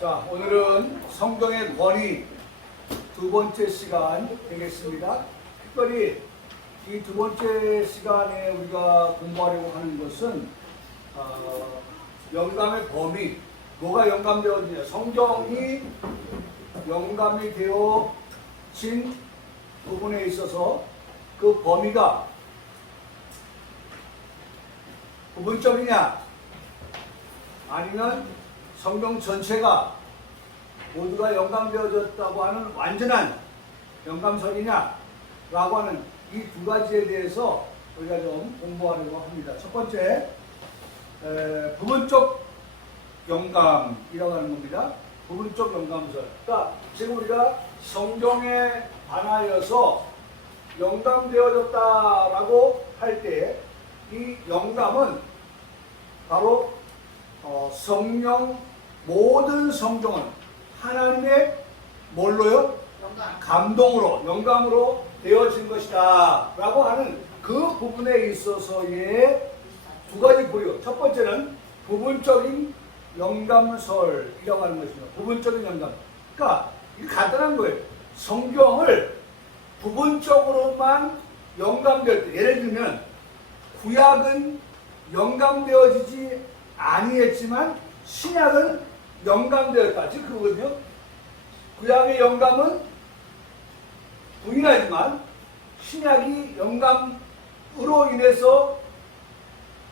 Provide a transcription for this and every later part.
자, 오늘은 성경의 권위 두 번째 시간 되겠습니다. 특별히 이 두 번째 시간에 우리가 공부하려고 하는 것은 영감의 범위, 뭐가 영감되어지냐, 성경이 영감이 되어진 부분에 있어서 그 범위가 부분적이냐 아니면 성경 전체가 모두가 영감되어졌다고 하는 완전한 영감설이냐 라고 하는 이 두 가지에 대해서 우리가 좀 공부하려고 합니다. 첫 번째, 부분적 영감이라고 하는 겁니다. 부분적 영감설. 그러니까 지금 우리가 성경에 반하여서 영감되어졌다라고 할 때 이 영감은 바로 성령, 모든 성경은 하나님의 뭘로요? 감동으로, 영감으로 되어진 것이다 라고 하는 그 부분에 있어서의 두 가지 보여. 첫 번째는 부분적인 영감설이라고 하는 것입니다. 부분적인 영감. 그러니까 이게 간단한 거예요. 성경을 부분적으로만 영감될 때, 예를 들면 구약은 영감되어지지 아니했지만 신약은 영감되었다. 즉 그거거든요. 구약의 영감은 부인하지만 신약이 영감으로 인해서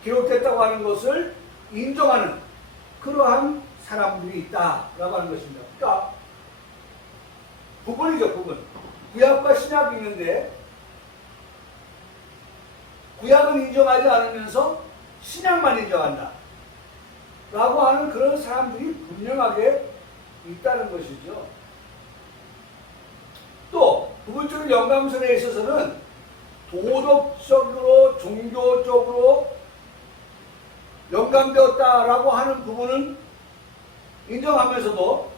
기록됐다고 하는 것을 인정하는 그러한 사람들이 있다라고 하는 것입니다. 그러니까 부분이죠, 부분. 구약과 신약이 있는데 구약은 인정하지 않으면서 신약만 인정한다 라고 하는 그런 사람들이 분명하게 있다는 것이죠. 또 부분적인 영감설에 있어서는 도덕적으로 종교적으로 영감되었다라고 하는 부분은 인정하면서도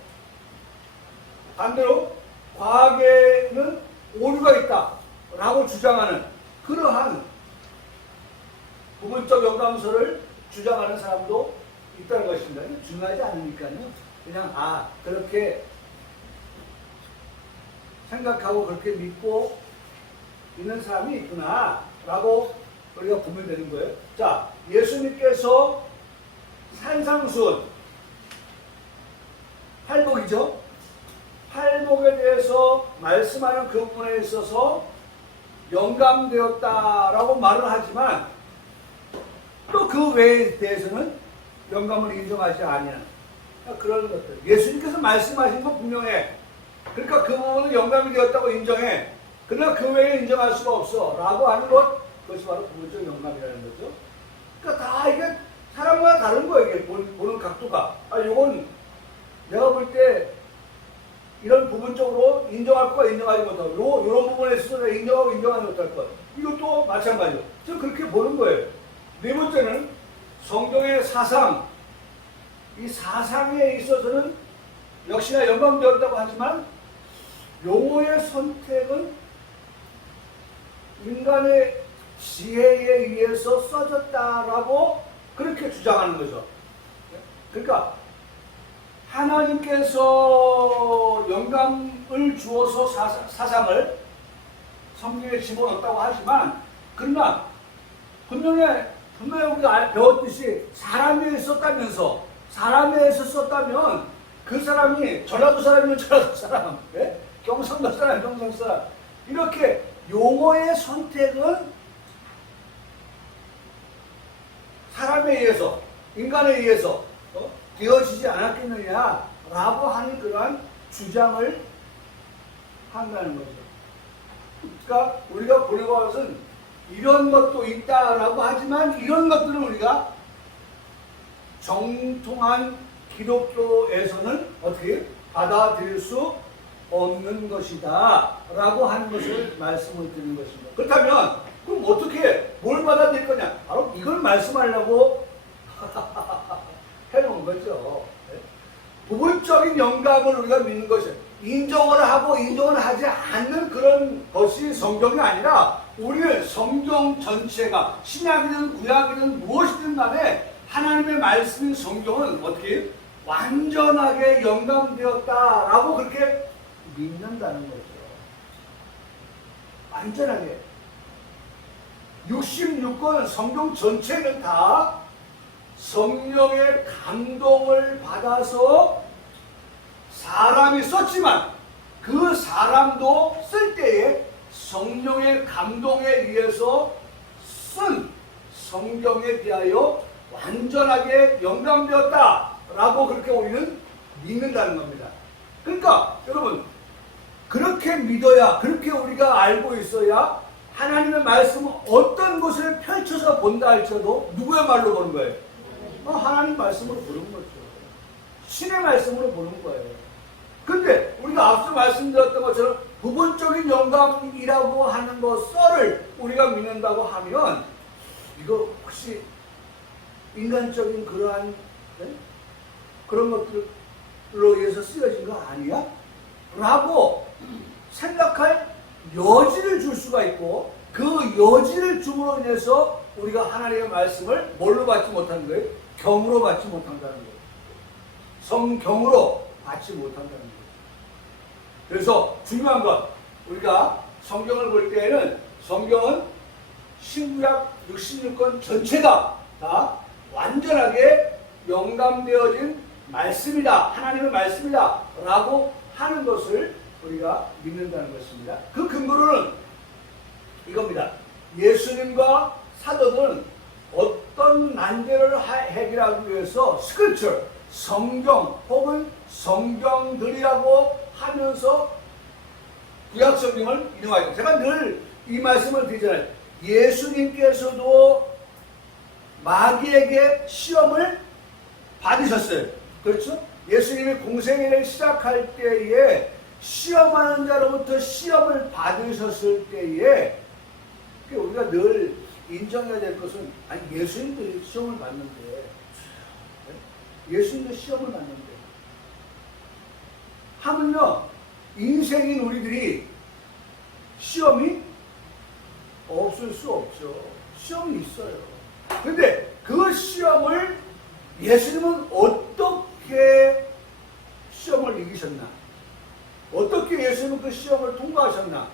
반대로 과학에는 오류가 있다라고 주장하는 그러한 부분적 영감설을 주장하는 사람도 있다는 것입니다. 중요하지 않으니까요. 그냥 그렇게 생각하고 그렇게 믿고 있는 사람이 있구나 라고 우리가 보면 되는 거예요. 자, 예수님께서 산상수훈 팔복이죠. 팔복에 대해서 말씀하는 그 부분에 있어서 영감되었다라고 말을 하지만 또 그 외에 대해서는 영감을 인정하지 아니하는 그런 것들. 예수님께서 말씀하신 건 분명해. 그러니까 그 부분은 영감이 되었다고 인정해. 그러나 그 외에 인정할 수가 없어 라고 하는 것, 그것이 바로 부분적 영감이라는 거죠. 그러니까 다 이게 사람마다 다른 거예요. 이게 보는 각도가. 요건 내가 볼 때 이런 부분적으로 인정할 거야, 인정하지 못하고 요런 부분에 있어서 내가 인정하고 인정하지 못할 거. 이것도 마찬가지죠. 저 그렇게 보는 거예요. 네 번째는 성경의 사상. 이 사상에 있어서는 역시나 영감되었다고 하지만 용어의 선택은 인간의 지혜에 의해서 써졌다라고 그렇게 주장하는 거죠. 그러니까 하나님께서 영감을 주어서 사상을 성경에 집어넣었다고 하지만 그러나 분명히 우리가 배웠듯이 사람에 있었다면서 사람에서 썼다면 그 사람이 전라도 사람이면 전라도 사람, 경상도 사람, 경상도 사람 이렇게 용어의 선택은 사람에 의해서 인간에 의해서 되어지지 않았겠느냐라고 하는 그러한 주장을 한다는 거죠. 그러니까 우리가 보려고 하는 것은 이런 것도 있다라고 하지만 이런 것들은 우리가 정통한 기독교에서는 어떻게 받아들일 수 없는 것이다 라고 하는 것을 말씀을 드리는 것입니다. 그렇다면 그럼 어떻게 뭘 받아들일 거냐? 바로 이걸 말씀하려고 해놓은 거죠. 부분적인 영감을 우리가 믿는 것이 인정을 하고 인정을 하지 않는 그런 것이 성경이 아니라 우리는 성경 전체가 신약이든 구약이든 무엇이든 간에 하나님의 말씀인 성경은 어떻게 완전하게 영감되었다라고 그렇게 믿는다는 거죠. 완전하게. 66권 성경 전체는 다 성령의 감동을 받아서 사람이 썼지만 그 사람도 쓸 때에 성령의 감동에 의해서 쓴 성경에 대하여 완전하게 영감되었다라고 그렇게 우리는 믿는다는 겁니다. 그러니까 여러분 그렇게 믿어야, 그렇게 우리가 알고 있어야 하나님의 말씀은 어떤 것을 펼쳐서 본다 할지라도 누구의 말로 보는 거예요? 하나님 말씀으로 보는 거죠. 신의 말씀으로 보는 거예요. 근데 우리가 앞서 말씀드렸던 것처럼 부분적인 영감이라고 하는 썰을 우리가 믿는다고 하면 이거 혹시 인간적인 그러한 그런 것들로 인해서 쓰여진 거 아니야? 라고 생각할 여지를 줄 수가 있고, 그 여지를 줌으로 인해서 우리가 하나님의 말씀을 뭘로 받지 못하는 거예요? 경으로 받지 못한다는 거예요. 성경으로 받지 못한다는 거예요. 그래서 중요한 건 우리가 성경을 볼 때에는 성경은 신구약 66권 전체가 다 완전하게 영감되어진 말씀이다, 하나님의 말씀이다 라고 하는 것을 우리가 믿는다는 것입니다. 그 근거로는 이겁니다. 예수님과 사도들은 어떤 난제를 해결하기 위해서 스크립처, 성경 혹은 성경들이라고 하면서 구약 성경을 인용하죠. 제가 늘 이 말씀을 드리잖아요. 예수님께서도 마귀에게 시험을 받으셨어요. 그렇죠? 예수님이 공생애를 시작할 때에 시험하는 자로부터 시험을 받으셨을 때에 우리가 늘 인정해야 될 것은, 아니 예수님도 시험을 받는데, 예수님도 시험을 받는데 하면요 인생인 우리들이 시험이 없을 수 없죠. 시험이 있어요. 근데 그 시험을 예수님은 어떻게 시험을 이기셨나? 어떻게 예수님은 그 시험을 통과하셨나?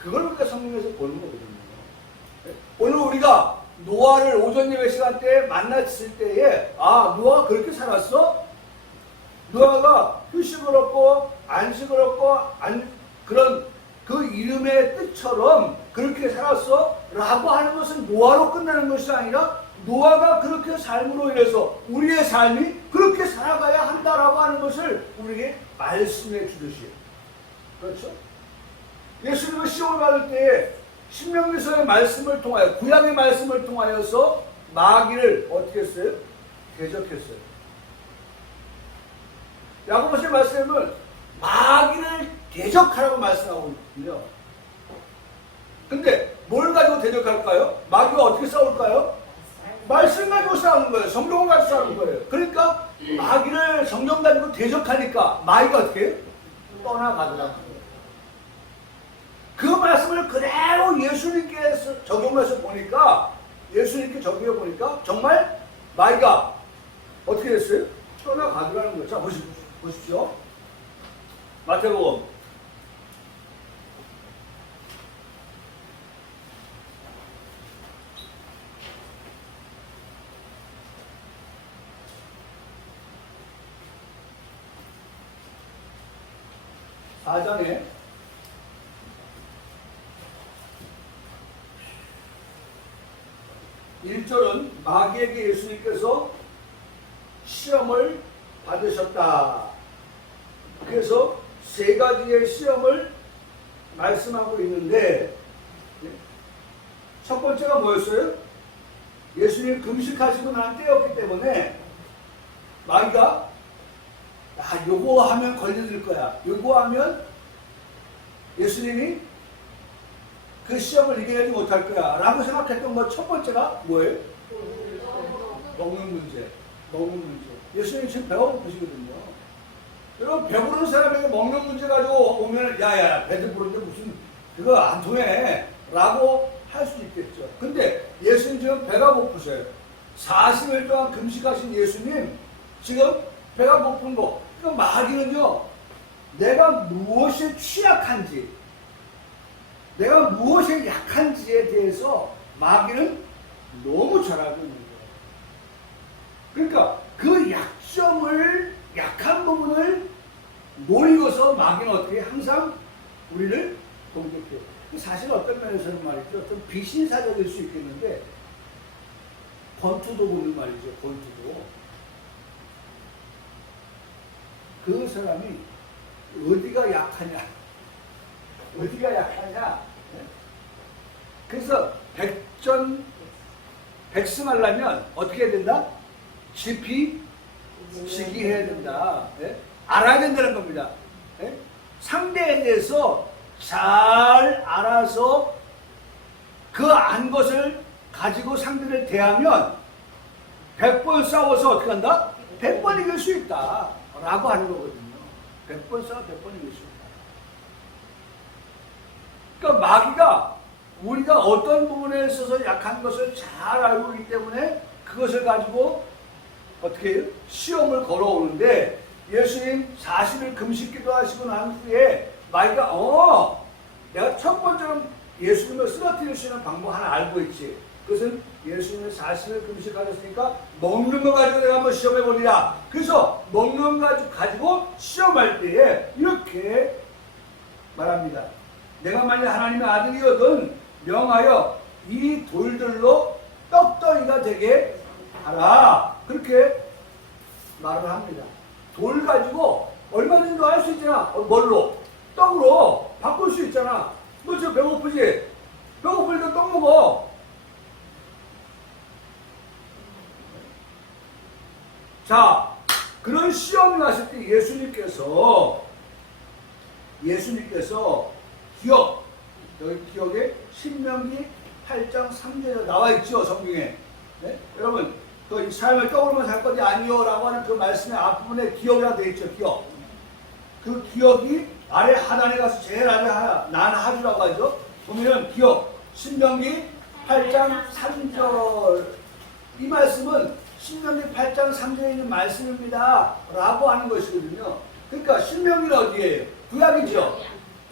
그걸 우리가 성경에서 보는 거거든요. 오늘 우리가 노아를 오전 예배 시간 때 만났을 때에, 아, 노아가 그렇게 살았어? 노아가 휴식을 얻고 안식을 얻고 그런 그 이름의 뜻처럼 그렇게 살았어? 라고 하는 것은 노아로 끝나는 것이 아니라 노아가 그렇게 삶으로 인해서 우리의 삶이 그렇게 살아가야 한다라고 하는 것을 우리에게 말씀해 주듯이. 그렇죠? 예수님은 시험을 받을 때에 신명기서의 말씀을 통하여, 구약의 말씀을 통하여서 마귀를 어떻게 했어요? 대적했어요. 야고보서의 말씀은 마귀를 대적하라고 말씀하고 있거든요. 근데 뭘 가지고 대적할까요? 마귀가 어떻게 싸울까요? 말씀 가지고 싸우는 거예요. 성경을 가지고 싸우는 거예요. 그러니까 마귀를 성경 가지고 대적하니까 마귀가 어떻게 해요? 떠나가더라고요. 그 말씀을 그대로 예수님께서 적용해서 보니까, 예수님께 적용해 보니까 정말 마귀가 어떻게 됐어요? 떠나가더라는 거예요. 자, 보십시오. 마태복음 4장에 1절은 마귀에게 예수님께서 시험을 받으셨다. 그래서 세 가지의 시험을 말씀하고 있는데, 첫 번째가 뭐였어요? 예수님 금식하시고 난 때였기 때문에 마귀가 요거 하면 걸려들 거야, 요거 하면 예수님이 그 시험을 이겨내지 못할 거야 라고 생각했던 것 첫 번째가 뭐예요? 먹는 문제. 먹는 문제. 예수님 지금 배가 고프시거든요. 여러분, 배부른 사람에게 먹는 문제 가지고 오면 야야 배도 부른데 무슨 그거 안 통해 라고 할 수 있겠죠. 근데 예수님 지금 배가 고프셔요. 40일 동안 금식하신 예수님 지금 배가 고픈 거. 그러니까 마귀는요, 내가 무엇에 취약한지, 내가 무엇에 약한지에 대해서 마귀는 너무 잘 알고 있는 거예요. 그러니까 그 약점을, 약한 부분을 노리고서 마귀는 어떻게 항상 우리를 공격해요. 사실 어떤 면에서는 말이죠, 어떤 비신사적일 수 있겠는데, 권투도 보는 말이죠, 권투도. 그 사람이 어디가 약하냐, 어디가 약하냐. 그래서 백승하려면 어떻게 해야 된다? 지피지기해야 된다. 예? 알아야 된다는 겁니다. 예? 상대에 대해서 잘 알아서 그 안 것을 가지고 상대를 대하면 100번 싸워서 어떻게 한다? 100번 이길 수 있다 라고 하는 거거든요. 100번 싸워 100번 이길 수 있다. 그러니까 마귀가 우리가 어떤 부분에 있어서 약한 것을 잘 알고 있기 때문에 그것을 가지고 어떻게 해요? 시험을 걸어오는데, 예수님 40일 금식기도 하시고 난 후에 마귀가 내가 첫 번째로 예수님을 쓰러뜨릴 수 있는 방법 하나 알고 있지. 그것은 예수님을 40일 금식하셨으니까 먹는 거 가지고 내가 한번 시험해보리라. 그래서 먹는 거 가지고 시험할 때에 이렇게 말합니다. 내가 만약 하나님의 아들이거든 명하여 이 돌들로 떡덩이가 되게 하라. 그렇게 말을 합니다. 돌 가지고 얼마든지 할 수 있잖아. 뭘로? 떡으로 바꿀 수 있잖아. 너 지금 배고프지? 배고프니까 떡 먹어. 자, 그런 시험이 왔을 때 예수님께서 여기 기억에 신명기 8장 3절에 나와 있죠, 성경에. 네? 여러분, 그 삶을 떡으로만 살 것이 아니요 라고 하는 그 말씀의 앞부분에 기억이라고 되어 있죠, 기억. 그 기억이 아래 하단에 가서 제일 아래 난 하주라고 하죠. 보면은 기억, 신명기 8장 3절. 이 말씀은 신명기 8장 3절에 있는 말씀입니다 라고 하는 것이거든요. 그러니까 신명기는 어디예요? 구약이죠.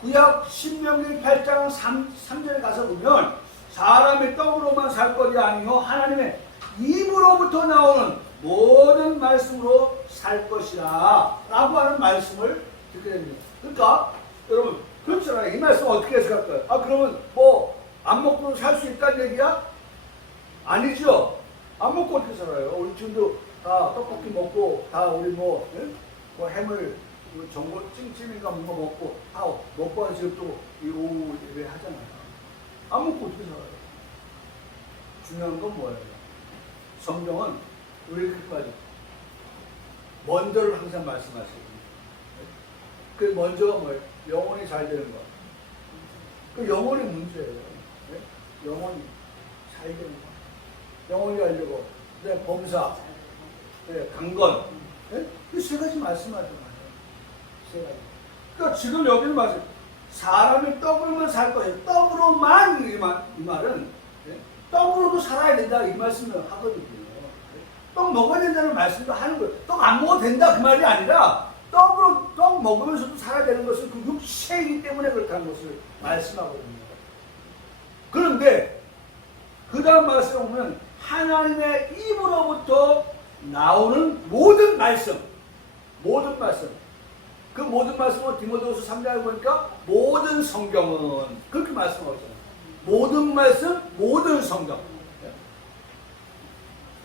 구약 신명기 8장 3절에 가서 보면 사람의 떡으로만 살 것이 아니요 하나님의 입으로부터 나오는 모든 말씀으로 살 것이라 라고 하는 말씀을 듣게 됩니다. 그러니까 여러분 그렇잖아요. 이 말씀 어떻게 해석할까요? 그러면 뭐 안 먹고 살 수 있다는 얘기야? 아니죠. 안 먹고 어떻게 살아요? 우리 지금도 다 떡볶이 먹고 다 우리 뭐 해물 전골 찜찜인가 뭔가 먹고 다 먹고 한 지금 또 이 오후 예배 하잖아요. 안 먹고 어떻게 살아요? 중요한 건 뭐예요? 성경은 왜 이렇게까지 먼저를 항상 말씀하시거든요. 그 먼저가 뭐예요? 영혼이 잘 되는 거. 그 영혼이 문제예요. 네? 영혼이 잘 되는 거. 영혼이 하려고 범사, 강건, 이 세 가지 말씀하잖아요. 세 가지. 그러니까 지금 여기는 말씀, 사람이 떡으로만 살 거예요. 떡으로만 이 말은 떡으로도 살아야 된다 이 말씀을 하거든요. 떡 먹어야 된다는 말씀도 하는 거예요. 떡 안 먹어도 된다 그 말이 아니라 떡 먹으면서도 살아야 되는 것은 그 육체이기 때문에 그렇다는 것을 말씀하거든요. 그런데 그 다음 말씀에 보면 하나님의 입으로부터 나오는 모든 말씀, 그 모든 말씀은 디모데후서 3장에 보니까 모든 성경은 그렇게 말씀하고 있잖아요. 모든 말씀, 모든 성경.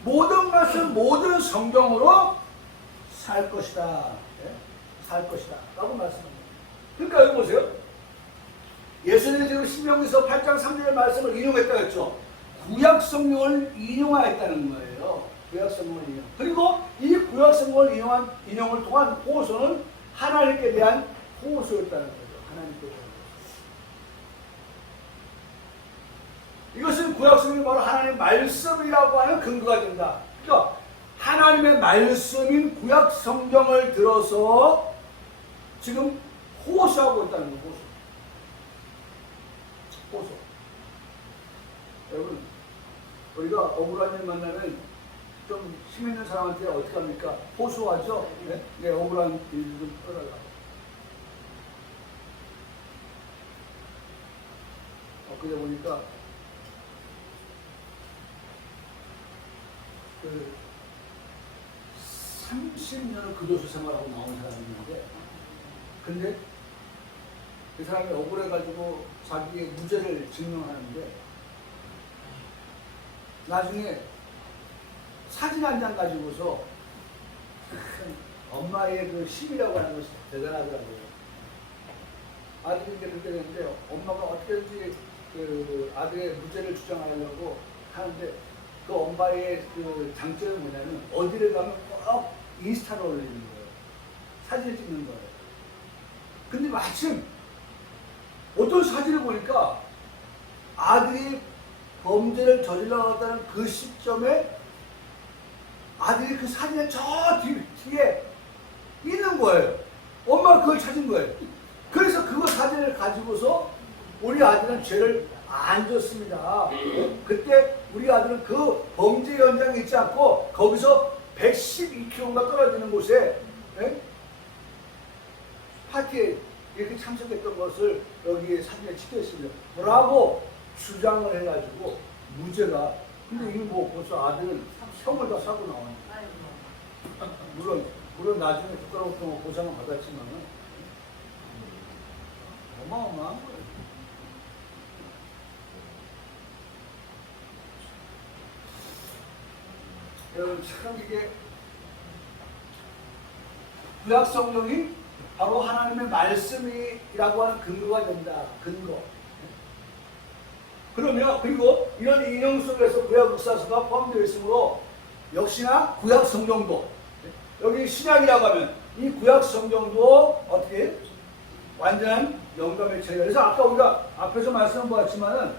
모든 말씀, 모든 성경으로 살 것이다. 살 것이다. 라고 말씀합니다. 그러니까 여기 보세요. 예수님이 지금 신명기서 8장 3절의 말씀을 인용했다고 했죠. 구약 성경을 인용하였다는 거예요. 구약 성경을 인용. 그리고 이 구약 성경을 인용을 통한 호소는 하나님께 대한 호소였다는 거죠. 하나님께 대한 호소. 이것은 구약 성경이 바로 하나님의 말씀이라고 하는 근거가 된다. 그러니까 하나님의 말씀인 구약 성경을 들어서 지금 호소하고 있다는 거예요. 호소. 여러분, 우리가 억울한 일 만나면 좀 힘 있는 사람한테 어떻게 합니까? 호소하죠? 네? 네, 억울한 일을 좀 끌어달라고. 엊그제 보니까 그 30년을 교도소 생활하고 나온 사람이 있는데, 근데 그 사람이 억울해가지고 자기의 무죄를 증명하는데, 나중에 사진 한 장 가지고서 엄마의 그 힘이라고 하는 것이 대단하더라고요. 아들이 이제 그렇게 됐는데, 엄마가 어떻게든지 그 아들의 무죄를 주장하려고 하는데, 그 엄마의 그 장점이 뭐냐면, 어디를 가면 꼭 인스타를 올리는 거예요. 사진을 찍는 거예요. 근데 마침 어떤 사진을 보니까 아들이 범죄를 저질러갔다는 그 시점에 아들이 그 사진의 저 뒤에 있는 거예요. 엄마가 그걸 찾은 거예요. 그래서 그거 사진을 가지고서 우리 아들은 죄를 안 졌습니다. 그때 우리 아들은 그 범죄 현장에 있지 않고 거기서 112km가 떨어지는 곳에 파티에 이렇게 참석했던 것을 여기에 사진에 찍혀 있습니다. 라고 주장을 해가지고 무죄가. 근데 이미 뭐 벌써 아들은 형을 다 사고 나왔네. 물론 나중에 부끄러웠던 보상을 받았지만은 어마어마한 거예요. 여러분 참 이게 구약 성경이 바로 하나님의 말씀이라고 하는 근거가 된다. 근거. 그러면 그리고 이런 인용 속에서 구약 역사서가 포함되어 있으므로 역시나 구약 성경도 여기 신약이라고 하면 이 구약 성경도 어떻게 완전한 영감의 체계. 그래서 아까 우리가 앞에서 말씀을 보았지만은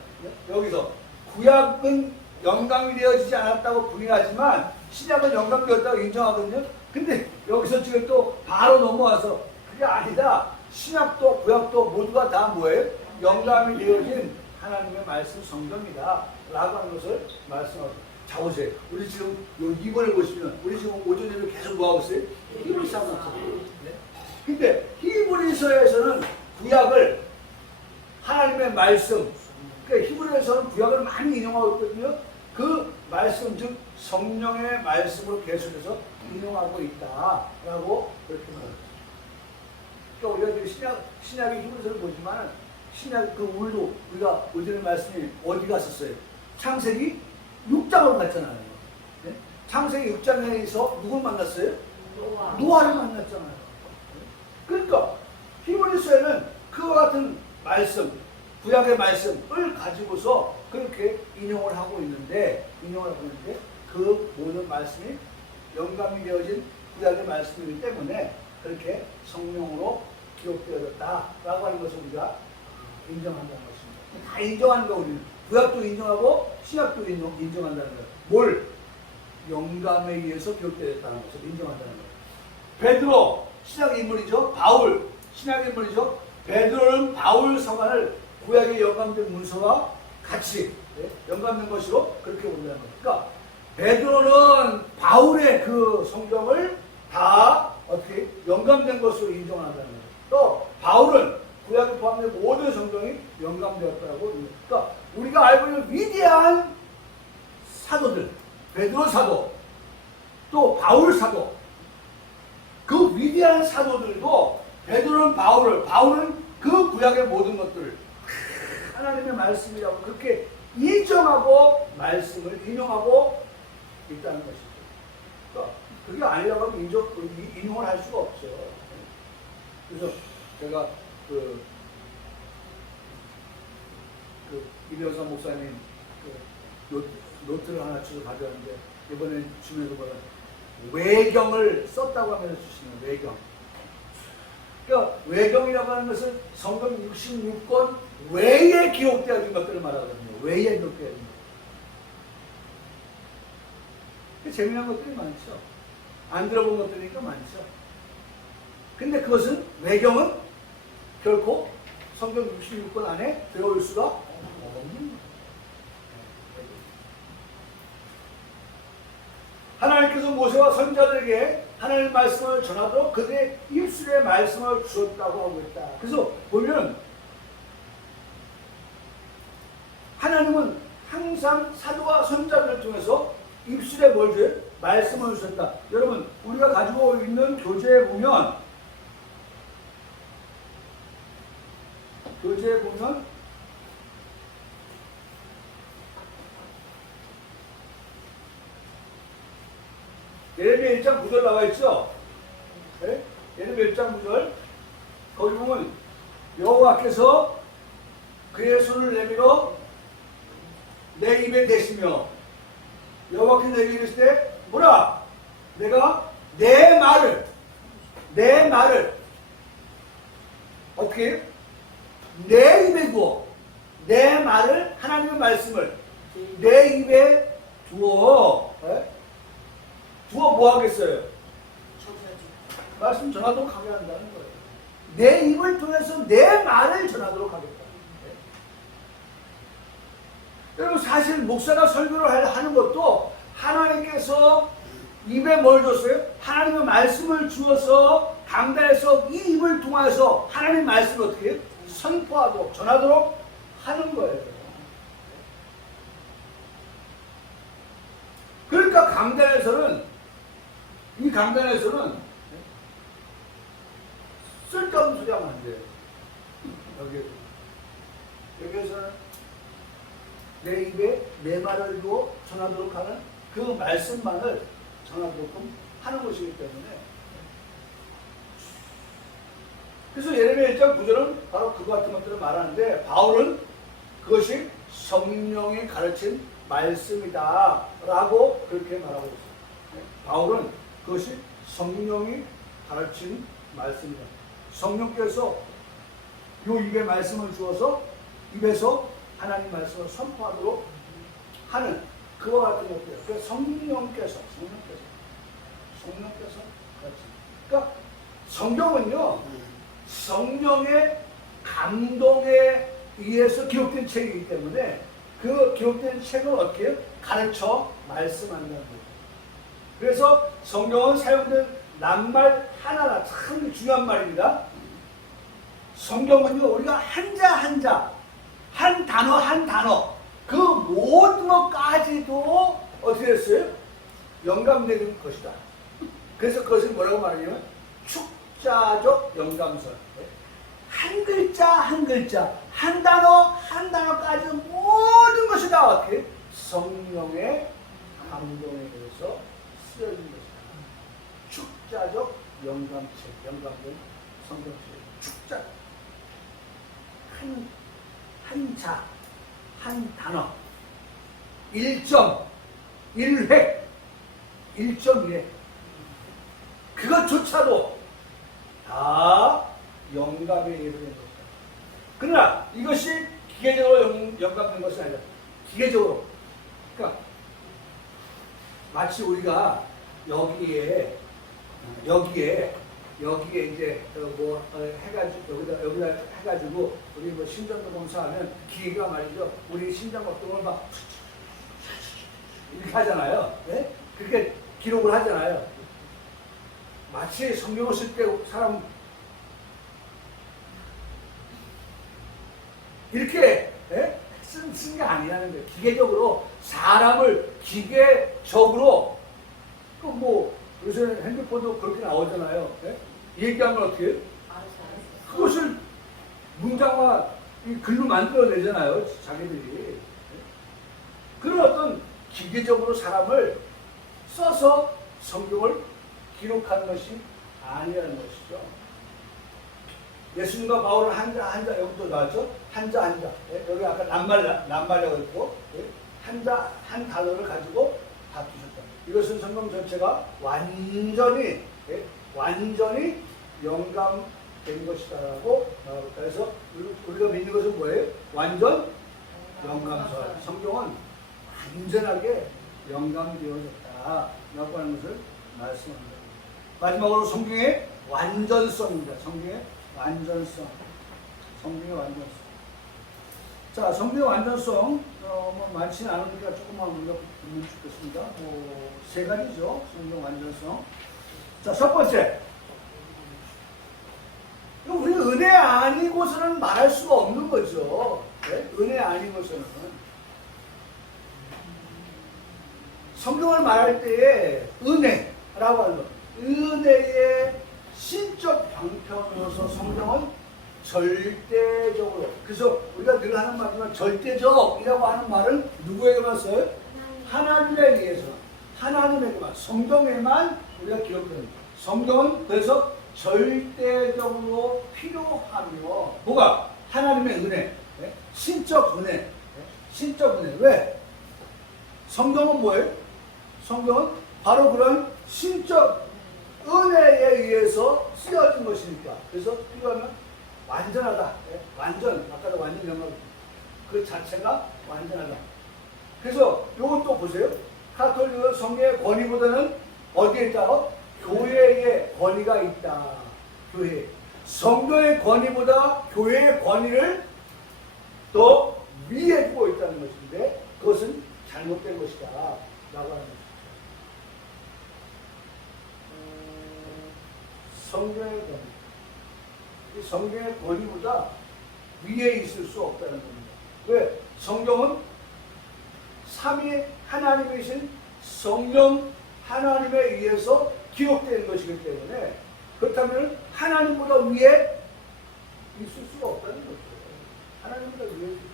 여기서 구약은 영감이 되어지지 않았다고 부인하지만 신약은 영감되었다고 인정하거든요. 근데 여기서 지금 또 바로 넘어와서 그게 아니다. 신약도 구약도 모두가 다 뭐예요? 영감이 되어진 하나님의 말씀 성경이다 라고 하는 것을 말씀하고. 자 보세요. 우리 지금 요 2번을 보시면 우리 지금 오전에도 계속 뭐하고 있어요? 히브리서 하고 있어요. 근데 히브리서에서는 구약을 하나님의 말씀, 그러니까 히브리서는 구약을 많이 인용하고 있거든요. 그 말씀 즉 성령의 말씀으로 계속해서 인용하고 있다라고 그렇게 말합니다. 그러니까 우리가 신약의 히브리서를 보지만 신약 그 오늘도 우리가 오전에 말씀이 어디 갔었어요? 창세기 6장으로 갔잖아요. 네? 창세기 6장에서 누굴 만났어요? 노아를 만났잖아요. 그러니까 히브리서에는 그와 같은 말씀, 구약의 말씀을 가지고서 그렇게 인용을 하고 있는데 그 모든 말씀이 영감이 되어진 구약의 말씀이기 때문에 그렇게 성령으로 기록되어졌다라고 하는 것을 우리가 인정한다는 것입니다. 다 인정하는 거 우리는. 구약도 인정하고 신약도 인정한다는 거예요. 뭘? 영감에 의해서 기록되었다는 것을 인정한다는 거예요. 베드로, 신약의 인물이죠. 바울, 신약의 인물이죠. 베드로는 바울 서간을 구약의 영감된 문서와 같이 영감된 것으로 그렇게 본다는 거예요. 그러니까 베드로는 바울의 그 성경을 다 어떻게 영감된 것으로 인정한다는 거예요. 또 바울은 구약에 포함된 모든 성경이 영감되었다고. 그러니까 우리가 알고 있는 위대한 사도들, 베드로 사도, 또 바울 사도, 그 위대한 사도들도 베드로는 바울은 그 구약의 모든 것들을 하나님의 말씀이라고 그렇게 인정하고 말씀을 인용하고 있다는 것이죠. 그러니까 그게 아니라고 하면 인용을 할 수가 없죠. 그래서 제가 그 이병선 목사님 노트를 하나 주고 가져왔는데 이번에 주면서 보면 외경을 썼다고 하면서 주시는 외경. 그러니까 외경이라고 하는 것은 성경 66권 외에 기록되어진 것들을 말하거든요. 외에 기록되어진 것. 재미난 것들이 많죠. 안 들어본 것들이니까 많죠. 근데 그것은 외경은 결코 성경 66권 안에 들어올 수가 없는 거예요. 사도와 선자들에게 하나님의 말씀을 전하도록 그들의 입술에 말씀을 주었다고 하고 있다. 그래서 보면 하나님은 항상 사도와 선자들을 통해서 입술에 뭘 줘요? 말씀을 주셨다. 여러분, 우리가 가지고 있는 교재에 보면 예레미야 1장 9절 나와 있죠? 네? 예레미야 1장 9절 거기 보면 여호와께서 그의 손을 내밀어 내 입에 대시며 여호와께서 내게 이르실 때 뭐라? 내가 내 말을 어떻게 해요? 내 입에 두어 내 말을 하나님의 말씀을 내 입에 두어 네? 두어 뭐 하겠어요? 말씀 전하도록 하게 한다는 거예요. 내 입을 통해서 내 말을 전하도록 하겠다. 네? 여러분 사실 목사가 설교를 하는 것도 하나님께서 입에 뭘 줬어요? 하나님의 말씀을 주어서 강단에서 이 입을 통해서 하나님의 말씀을 어떻게 해요? 선포하도록 전하도록 하는 거예요. 그러니까 강단에서는 쓸데없는 소리 하면 안 돼요. 여기에서는 내 입에 내 말을 두어 전하도록 하는 그 말씀만을 전하도록 하는 것이기 때문에 그래서 예레미야 1장 9절은 바로 그거 같은 것들을 말하는데 바울은 그것이 성령이 가르친 말씀이다 라고 그렇게 말하고 있어요. 바울은 그것이 성령이 가르친 말씀이다. 성령께서 요 입에 말씀을 주어서 입에서 하나님 말씀을 선포하도록 하는 그와 같은 것들. 그 성령께서 가르친. 그러니까 성경은요 성령의 감동에 의해서 기록된 책이기 때문에 그 기록된 책을 어떻게 가르쳐 말씀한다는 거예요. 그래서 성경은 사용된 낱말 하나하나 참 중요한 말입니다. 성경은요 우리가 한자 한자 한 단어 한 단어 그 모든 것까지도 어떻게 했어요? 영감되는 것이다. 그래서 그것을 뭐라고 말하냐면 축자적 영감설. 한 글자 한 글자 한 단어 한 단어까지 모든 것이 다 어떻게 성령의 감동에 의해서 쓰여진 것이다. 축자적 영감된 성경책. 축자 한자 한 단어 1점 1획 1.1획 그것조차도 다 영감에 의해서 된 것이다. 그러나 이것이 기계적으로 영감된 것이 아니라 기계적으로 그러니까 마치 우리가 여기에 이제 뭐 해가지고 여기다 해가지고 우리 뭐 심전도 검사하면 기계가 말이죠. 우리 심장 박동을 막 이렇게 하잖아요. 네? 그렇게 기록을 하잖아요. 마치 성경을 쓸 때 사람 이렇게 네? 쓴 게 아니라는 거예요. 기계적으로 사람을 기계적으로 뭐 요새 핸드폰도 그렇게 나오잖아요. 네? 얘기하면 어떻게 해요? 그것을 문장화 글로 만들어내잖아요. 자기들이. 네? 그런 어떤 기계적으로 사람을 써서 성경을 기록하는 것이 아니라는 것이죠. 예수님과 바울은 한자 여기도 나왔죠. 한자 네? 여기 아까 낱말이라고 했고 네? 한자 한 단어를 가지고 다투셨다. 이것은 성경 전체가 완전히 영감된 것이다라고 나옵니다. 그래서 우리가 믿는 것은 뭐예요? 완전 영감설. 성경은 완전하게 영감되어졌다 라고 하는 것을 말씀합니다. 마지막으로 성경의 완전성입니다. 성경의 완전성. 자, 성경의 완전성, 뭐 많지는 않으니까 조금만 우리가 보면 좋겠습니다. 세 가지죠. 성경 완전성. 자, 첫 번째. 우리 은혜 아니고서는 말할 수가 없는 거죠. 네? 은혜 아니고서는. 성경을 말할 때에 은혜라고 하는 것. 은혜의 신적 방편으로서 성경은 절대적으로. 그래서 우리가 늘 하는 말이지만 절대적이라고 하는 말은 누구에게만 써요? 하나님에 의해서. 하나님에게만. 성경에만 우리가 기록됩니다. 성경은 그래서 절대적으로 필요하며 뭐가? 하나님의 은혜. 네? 신적 은혜. 네? 신적 은혜. 왜? 성경은 뭐예요? 성경은 바로 그런 신적 은혜에 의해서 쓰여진 것이니까. 그래서 필요하면 완전하다. 네? 완전. 아까도 완전 명령. 그 자체가 완전하다. 그래서 이것도 보세요. 카톨릭은 성경의 권위보다는 어디에 있다고? 교회의 권위가 있다. 교회. 성도의 권위보다 교회의 권위를 더 위에 두고 있다는 것인데 그것은 잘못된 것이다. 라고 하는 것입니다. 성경의 권위. 이 성경의 권위보다 위에 있을 수 없다는 겁니다. 왜? 성경은 삼위 하나님이신 성령 하나님에 의해서 기록되는 것이기 때문에 그렇다면 하나님보다 위에 있을 수가 없다는 거죠. 하나님보다 위에 있을 수가 없어요.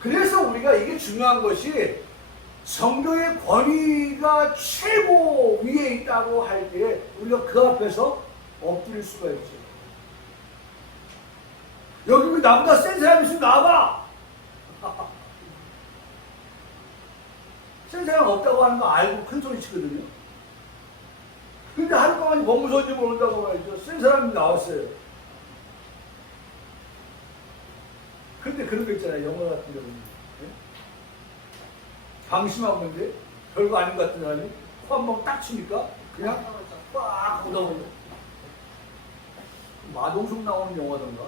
그래서 우리가 이게 중요한 것이 성경의 권위가 최고 위에 있다고 할 때 우리가 그 앞에서 엎드릴 수가 있죠. 여기 나보다 센 사람이 있으면 나와봐. 센 사람 없다고 하는 거 알고 큰 소리 치거든요. 근데 하룻밤에 법무소인지 모른다고 말이죠. 센 사람이 나왔어요. 근데 그런 거 있잖아요. 영화 같은 경우는. 네? 방심하고 있는데 별거 아닌 것 같은 사람이 코 한 번 딱 치니까 그냥 빡 걷어버려. 마동석 나오는 영화던가?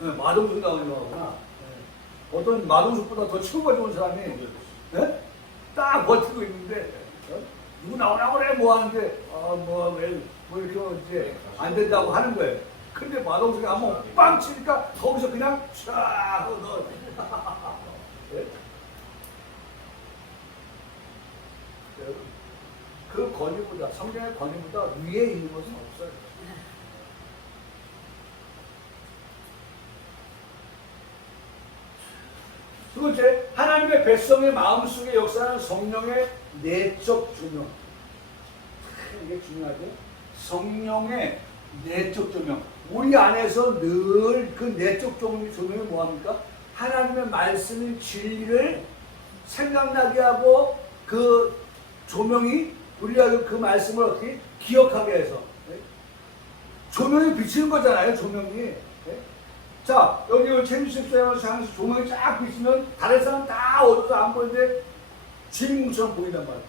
네, 마동석 나오는 영화구나. 네. 어떤 마동석보다 더 치고가 좋은 사람이 네? 딱 버티고 있는데 누구 나오라고 그래 뭐 하는데 뭐 이렇게 이제 안 된다고 하는 거예요. 근데 마동석이 한번 빵 치니까 거기서 그냥 쫙 하고 네? 그 권위보다 성경의 권위보다 위에 있는 것은 없어요. 두 번째, 하나님의 백성의 마음속에 역사하는 성령의 내적 조명. 이게 중요하죠. 성령의 내적 조명. 우리 안에서 늘 그 내적 조명이 뭐합니까? 하나님의 말씀의 진리를 생각나게 하고 그 조명이 우리가 그 말씀을 어떻게 기억하게 해서 조명이 비치는 거잖아요. 조명이. 자, 여기 채미식사에서 조명이 쫙 비치면 다른 사람 다 어두워서 안 보이는데 주인공처럼 보인단 말이에요.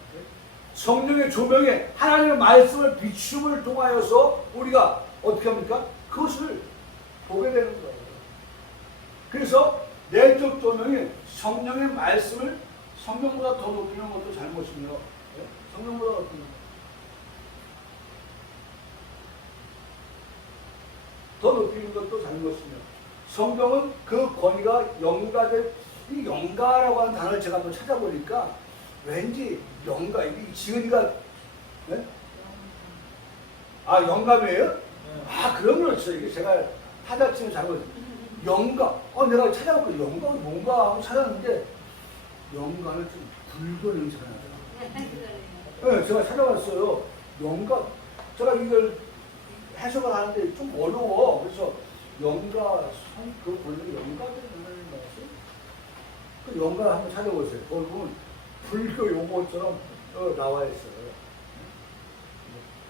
성령의 조명에 하나님의 말씀을 비춤을 통하여서 우리가 어떻게 합니까? 그것을 보게 되는 거예요. 그래서 내적 조명이 성령의 말씀을 성령보다 더 높이는 것도 잘못이며 성령보다 더 높이는 것. 더 높이는 것도 잘못이며 성경은 그 권위가 영가될 이 영가라고 하는 단어를 제가 한번 찾아보니까 왠지 영가 이 지은이가 네? 아 영감이에요? 네. 아 그럼 그렇죠. 이게 제가 타자치면 잘못 영가 내가 찾아봤거든요. 영감이 뭔가 하고 찾았는데 영감은 좀 불교 냄새가 나더라고요. 네, 제가 찾아봤어요. 영감 제가 이걸 해석을 하는데 좀 어려워. 그래서 영가 그 본래 영가되는 것이 그 영가 한번 찾아보세요. 거기 보면 불교 용어처럼 나와 있어요.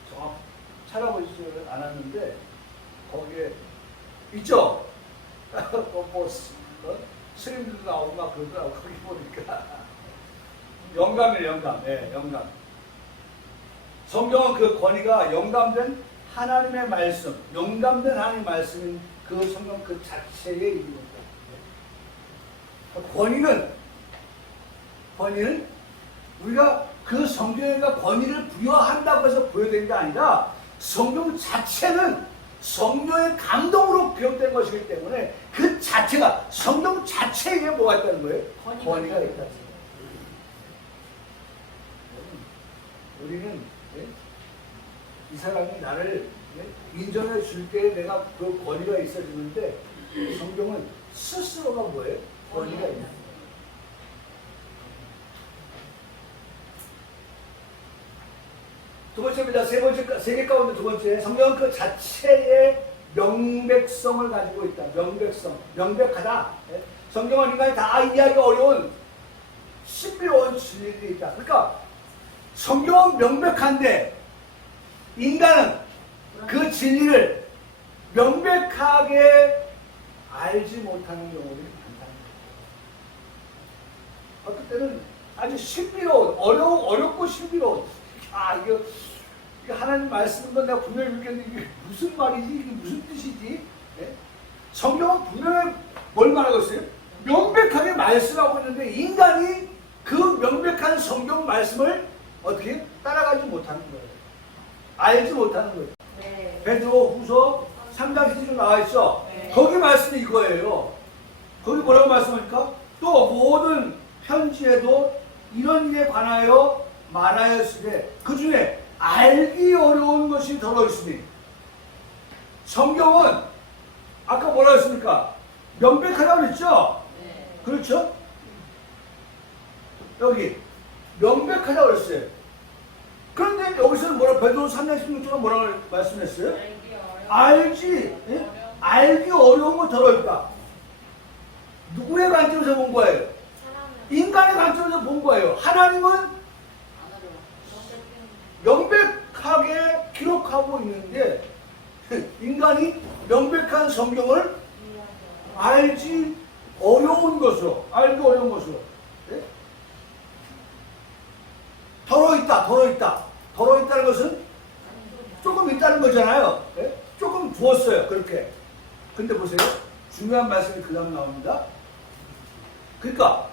정확 찾아보지 않았는데 거기에 있죠. 스님들도 나오고 막 그러더라고. 거기 보니까 영감이에요. 영감. 네, 영감. 성경은 그 권위가 영감된 하나님의 말씀, 영감된 하나님의 말씀인 그 성경 그 자체에 있는 겁니다. 권위는 우리가 그 성경에가 권위를 부여한다고 해서 부여된 게 아니라 성경 자체는 성령의 감동으로 기록된 것이기 때문에 그 자체가 성경 자체에 뭐가 있다는 거예요? 권위가 있다. 우리는 이 사람이 나를 인정해 줄 때 내가 그 권위가 있어지는데 성경은 스스로가 뭐예요? 권위가 있다. 두 번째입니다. 세 개 가운데 두 번째. 성경은 그 자체의 명백성을 가지고 있다. 명백성. 명백하다. 성경은 인간이 다 이해하기 어려운 신비로운 진리들이 있다. 그러니까 성경은 명백한데 인간은 그 진리를 명백하게 알지 못하는 경우들이 많다는 거예요. 어떤 때는 아주 신비로운, 어렵고 신비로운, 이거 하나님 말씀인 건 내가 분명히 읽겠는데 이게 무슨 말이지? 이게 무슨 뜻이지? 네? 성경은 분명히 뭘 말하고 있어요? 명백하게 말씀하고 있는데 인간이 그 명백한 성경 말씀을 어떻게 따라가지 못하는 거예요. 알지 못하는 거예요. 네. 베드로 후서 3장 7절 나와 있죠. 네. 거기 말씀이 이거예요. 거기 뭐라고 말씀하니까 또 모든 편지에도 이런 일에 관하여 말하였으되 그 중에 알기 어려운 것이 들어있으니 성경은 아까 뭐라 했습니까? 명백하다고 그랬죠? 네. 그렇죠? 여기 명백하다고 그랬어요. 그런데 여기서는 베드로 3장 16절은 뭐라고 말씀했어요? 알기 어려운 거 들어있다. 누구의 관점에서 본 거예요? 인간의 관점에서 본 거예요. 하나님은 명백하게 기록하고 있는데 인간이 명백한 성경을 알기 어려운 것으로 네? 더러있다는 것은 조금 있다는 거잖아요. 네? 조금 부었어요. 그렇게. 근데 보세요. 중요한 말씀이 그 다음 나옵니다. 그러니까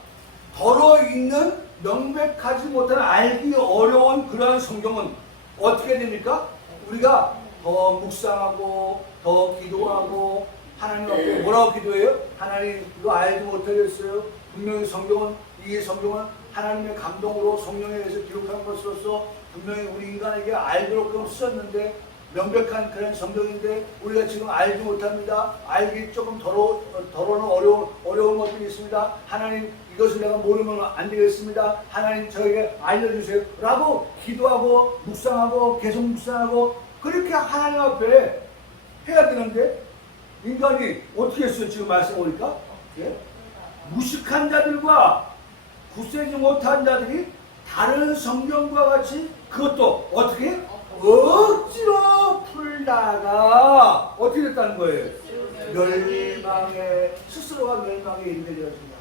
더러있는 명백하지 못한 알기 어려운 그러한 성경은 어떻게 됩니까? 우리가 더 묵상하고 더 기도하고 하나님 앞에 뭐라고 기도해요? 하나님 이거 알지 못하겠어요. 분명히 이 성경은 하나님의 감동으로 성령에 의해서 기록한 것으로서 분명히 우리 인간에게 알도록끔 쓰셨는데 명백한 그런 성경인데 우리가 지금 알지 못합니다. 알기 조금 더러운 어려운 것들이 있습니다. 하나님 이것을 내가 모르면 안 되겠습니다. 하나님 저에게 알려주세요. 라고 기도하고 묵상하고 계속 묵상하고 그렇게 하나님 앞에 해야 되는데 인간이 어떻게 했어요? 지금 말씀 오니까 예? 무식한 자들과 굳세지 못한 자들이 다른 성경과 같이 그것도 어떻게? 억지로 풀다가 어떻게 됐다는 거예요? 스스로가 멸망에 이르게 되었습니다.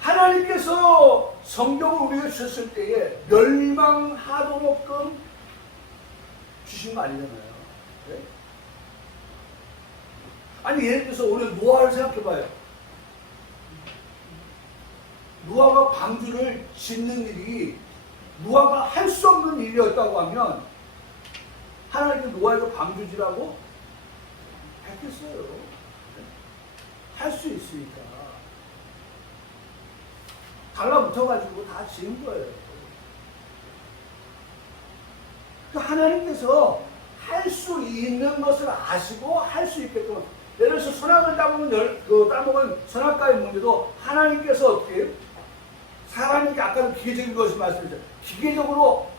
하나님께서 성경을 우리에게 주셨을 때에 멸망하도록끔 주신 거 아니잖아요. 네? 아니 예를 들어서 오늘 노아를 생각해봐요. 노아가 방주를 짓는 일이 노아가 할 수 없는 일이었다고 하면 하나님께 노아에게 방주지라고 했겠어요. 할 수 있으니까. 달라붙어가지고 다 지은 거예요. 그러니까 하나님께서 할 수 있는 것을 아시고 할 수 있게끔 예를 들어서 선악을 따먹은 선악과의 문제도 하나님께서 어떻게 해요? 사람에게 아까도 기계적인 것을 말씀드렸죠. 기계적으로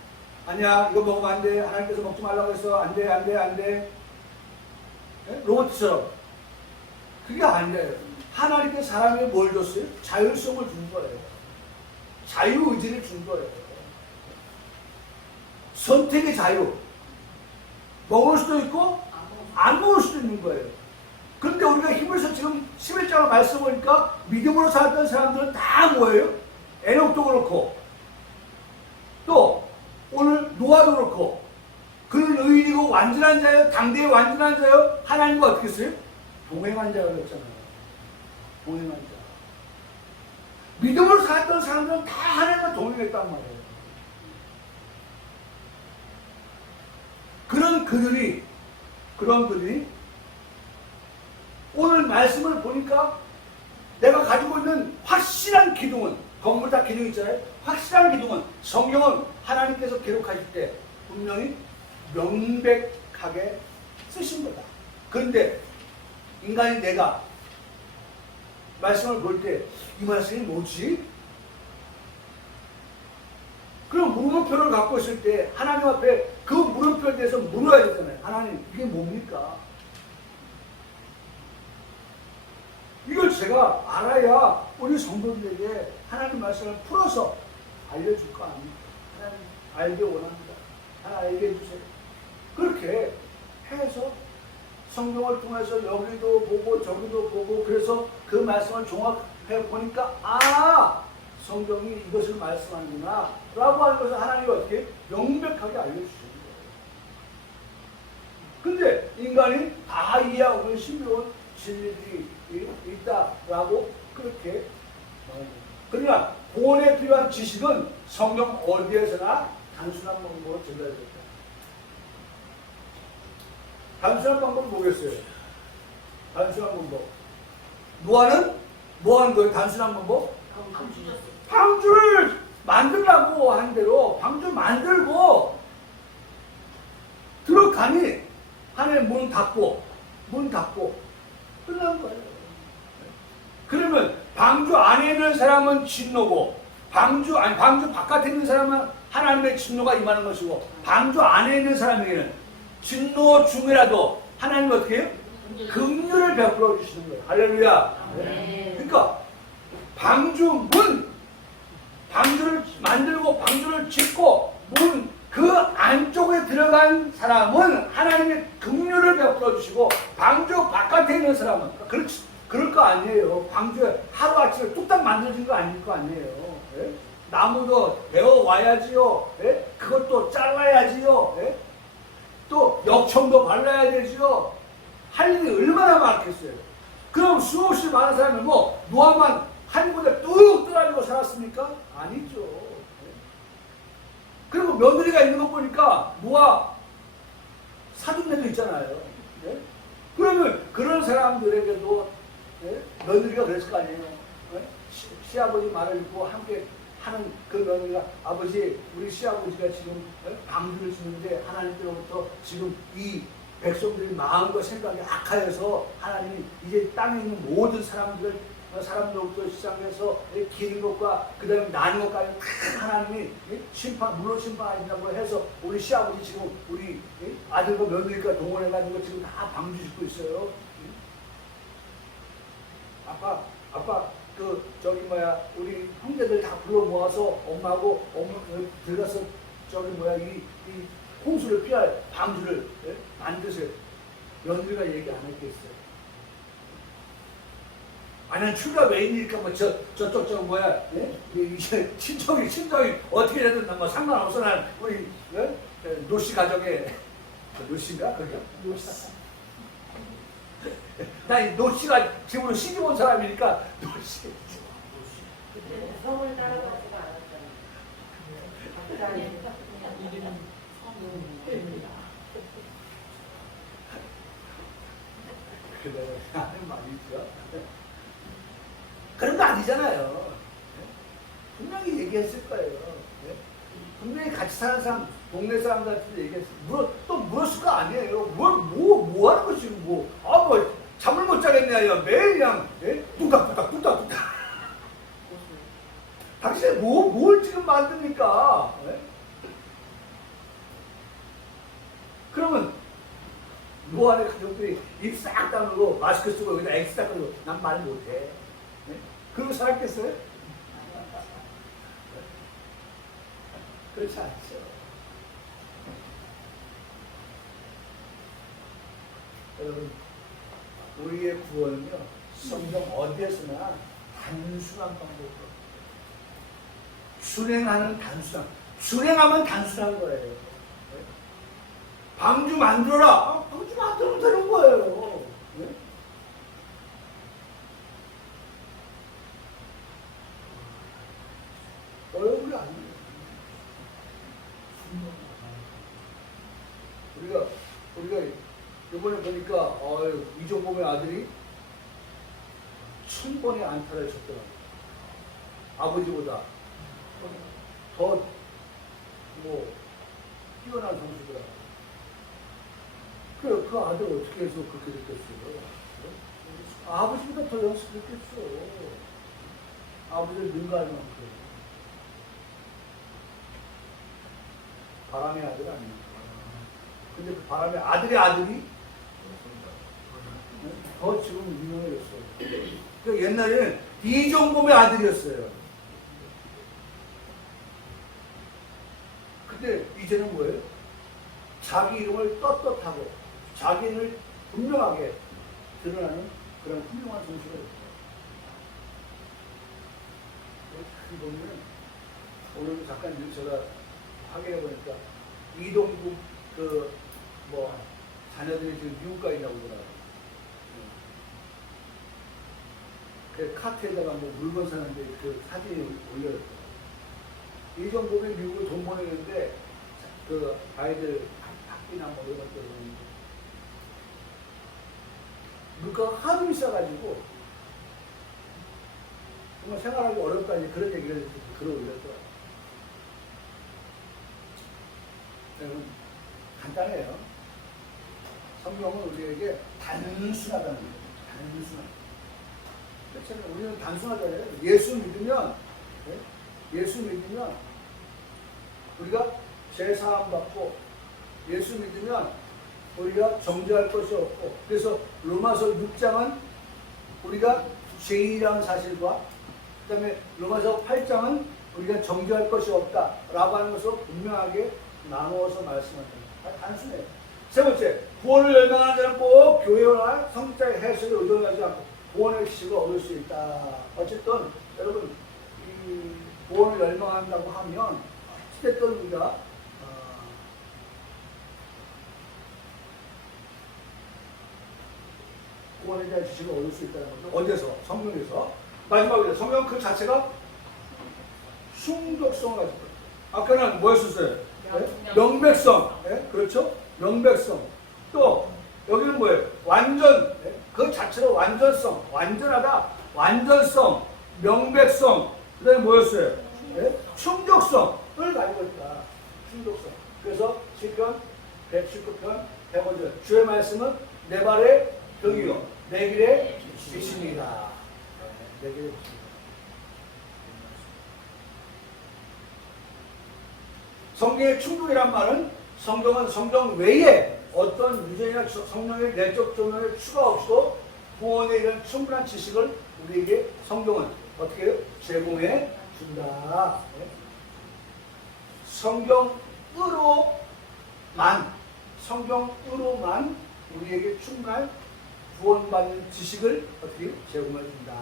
아니야 이거 먹으면 안 돼. 하나님께서 먹지 말라고 해서 안 돼. 네? 로봇처럼 그게 아니에요. 하나님께서 사람에게 뭘 줬어요? 자율성을 준 거예요. 자유의지를 준 거예요. 선택의 자유. 먹을 수도 있고 안 먹을 수도 있는 거예요. 그런데 우리가 힘에서 지금 11장을 말씀 보니까 믿음으로 살았던 사람들은 다 뭐예요? 에녹도 그렇고 또 오늘 노아도 그렇고 그는 의인이고 완전한 자예요. 당대의 완전한 자예요. 하나님과 어떻게 했어요? 동행한 자가 그랬잖아요. 동행한 자. 믿음으로 살았던 사람들은 다 하나님과 동행했단 말이에요. 그런 그들이 오늘 말씀을 보니까 내가 가지고 있는 확실한 기둥은, 건물 다 기둥 있잖아요. 확실한 기둥은 성경은 하나님께서 기록하실 때 분명히 명백하게 쓰신 거다. 그런데 인간이 내가 말씀을 볼 때 이 말씀이 뭐지? 그럼 물음표를 갖고 있을 때 하나님 앞에 그 물음표에 대해서 물어야 되잖아요. 하나님, 이게 뭡니까? 이걸 제가 알아야 우리 성도들에게 하나님 말씀을 풀어서 알려줄 거 아닙니까? 하나님 알게 원합니다. 하나님 알게 해주세요. 그렇게 해서 성경을 통해서 여기도 보고 저기도 보고 그래서 그 말씀을 종합해 보니까 성경이 이것을 말씀하는구나 라고 하는 것을 하나님이 어떻게 명백하게 알려주시는 거예요. 근데 인간이 다 이해하고 있는 신비로운 진리들이 있다라고 그렇게 그러나 구원에 필요한 지식은 성경 어디에서나 단순한 방법으로 전달됩니다. 단순한 방법은 뭐겠어요? 단순한 방법. 노아는 뭐 하는 거예요? 단순한 방법? 방주를 만들라고 한 대로 방주 만들고 들어가니 하나님 문 닫고 끝난 거예요. 그러면 방주 안에 있는 사람은 진노고 방주 바깥에 있는 사람은 하나님의 진노가 임하는 것이고 방주 안에 있는 사람에게는 진노 중이라도 하나님 어떻게 해요? 긍휼을 베풀어 주시는 거예요. 할렐루야. 네. 그러니까 방주를 만들고 방주를 짓고 그 안쪽에 들어간 사람은 하나님의 긍휼을 베풀어 주시고 방주 바깥에 있는 사람은 그럴 거 아니에요. 방주에 하루아침에 뚝딱 만들어진 거 아닐 거 아니에요. 예? 나무도 베어 와야지요. 예? 그것도 잘라야지요. 예? 또 역청도 발라야 되지요. 할 일이 얼마나 많겠어요. 그럼 수없이 많은 사람이 노아만 한 곳에 뚝 떠가지고 살았습니까? 아니죠. 예? 그리고 며느리가 있는 거 보니까 노아 사돈네도 있잖아요. 예? 그러면 그런 사람들에게도 예? 며느리가 그랬을 거 아니에요. 예? 시아버지 말을 듣고 함께 하는 그 며느리가 아버지 우리 시아버지가 지금 방주를 짓는데 하나님께로부터 지금 이 백성들이 마음과 생각이 악하여서 하나님이 이제 땅에 있는 모든 사람들로부터 시작해서 기는 것과 그 다음에 나는 것까지 다 하나님이 물로 심판하신다고 해서 우리 시아버지 지금 우리 아들과 며느리가 동원해가지고 지금 다 방주 짓고 있어요. 아빠 우리 형제들 다 불러 모아서 엄마하고 들어가서 이 홍수를 피할 방주를 만드세요. 며느리가 얘기 안 했겠어요. 아니 출가 외인이니까 저쪽 이제 친정이 어떻게 되든 상관없어. 난 우리 노씨 가정에 노씨인가 그게 노씨. 나 이 노씨가 집으로 시집 온 사람이니까 노씨. 성을 따라가지가 않았잖아요. 이름은 성입니다. 그래 하는 말이 있죠. 그런 거 아니잖아요. 분명히 얘기했을 거예요. 분명히 같이 사는 사람, 동네 사람들한테 얘기했어요. 또 물었을 거 아니에요. 뭐 하는 거지, 잠을 못 자겠냐, 야. 매일 그냥, 뚝딱뚝딱. 당신이 뭘 지금 만듭니까? 그러면, 노아의 가족들이 입 싹 다물고, 마스크 쓰고, 여기다 엑스 딱 걸고, 난 말 못해. 그러고 살았겠어요? 그렇지 않죠. 여러분, 우리의 구원은요, 성경 어디에서나 단순한 방법으로 준행하면 단순한 거예요. 방주 만들어라. 방주 만들면 되는 거예요. 이번에 보니까 이종범의 아들이 1000번의 안타를 쳤더라고요. 아버지보다 더 뭐 뛰어난 선수더라고요. 그 아들 어떻게 해서 그렇게 됐겠어요? 아버지보다 더 연습했겠어. 아버지를 능가할 만큼. 바람의 아들 아닙니까? 근데 그 바람의 아들이 더 지금 유명해졌어요. 그러니까 옛날에는 이종범의 아들이었어요. 근데 이제는 뭐예요? 자기 이름을 떳떳하고 자기 이름을 분명하게 드러나는 그런 훌륭한 선수가 있어요. 그 보면 오늘 잠깐 제가 확인해 보니까 이동국 자녀들이 지금 미국 가 있나 보더라고요. 그 카트에다가 물건 사는데 그 사진이 올려졌어요. 이종범이 미국에 돈 보내는데 그 아이들 학비나 이런 것들은 물가가 하도 비싸가지고 정말 생활하기 어렵다 이제 그런 얘기를 글을 올렸더라고요. 간단해요. 성경은 우리에게 단순하다는 거예요. 단순하다. 그렇잖아요. 우리는 단순하잖아요. 예수 믿으면 우리가 죄사함 받고 예수 믿으면 우리가 정죄할 것이 없고 그래서 로마서 6장은 우리가 죄인이라는 사실과 그 다음에 로마서 8장은 우리가 정죄할 것이 없다 라고 하는 것을 분명하게 나누어서 말씀합니다. 단순해요. 세 번째, 구원을 열망하는 자는 꼭 교회나 성자의 해석에 의존하지 않고 구원의 지식을 얻을 수 있다. 어쨌든 여러분 이 구원을 열망한다고 하면 어쨌든 우리가 구원에 대한 지식을 얻을 수 있다는 거죠. 어디서? 성경에서. 마지막으로 성경 그 자체가 충족성을 가지고 있어요. 아까는 뭐였었어요? 명백성. 네? 그렇죠? 명백성. 또 여기는 뭐예요? 완전. 네? 그 자체로 완전성. 완전하다. 완전성. 명백성. 그 다음에 뭐였어요? 네? 충족성을 가지고 있다. 충족성. 그래서 시편 119편 105절 주의 말씀은 내 발의 등이요 내 길의 빛입니다. 내 길의 빛입니다. 성경의 충족이란 말은 성경은 성경 외에 어떤 유전이나 성령의 내적 조명의 추가 없이도 구원에 이런 충분한 지식을 우리에게 성경은 어떻게 해요? 제공해 준다. 성경으로만 우리에게 충분한 구원받는 지식을 어떻게 제공해 준다.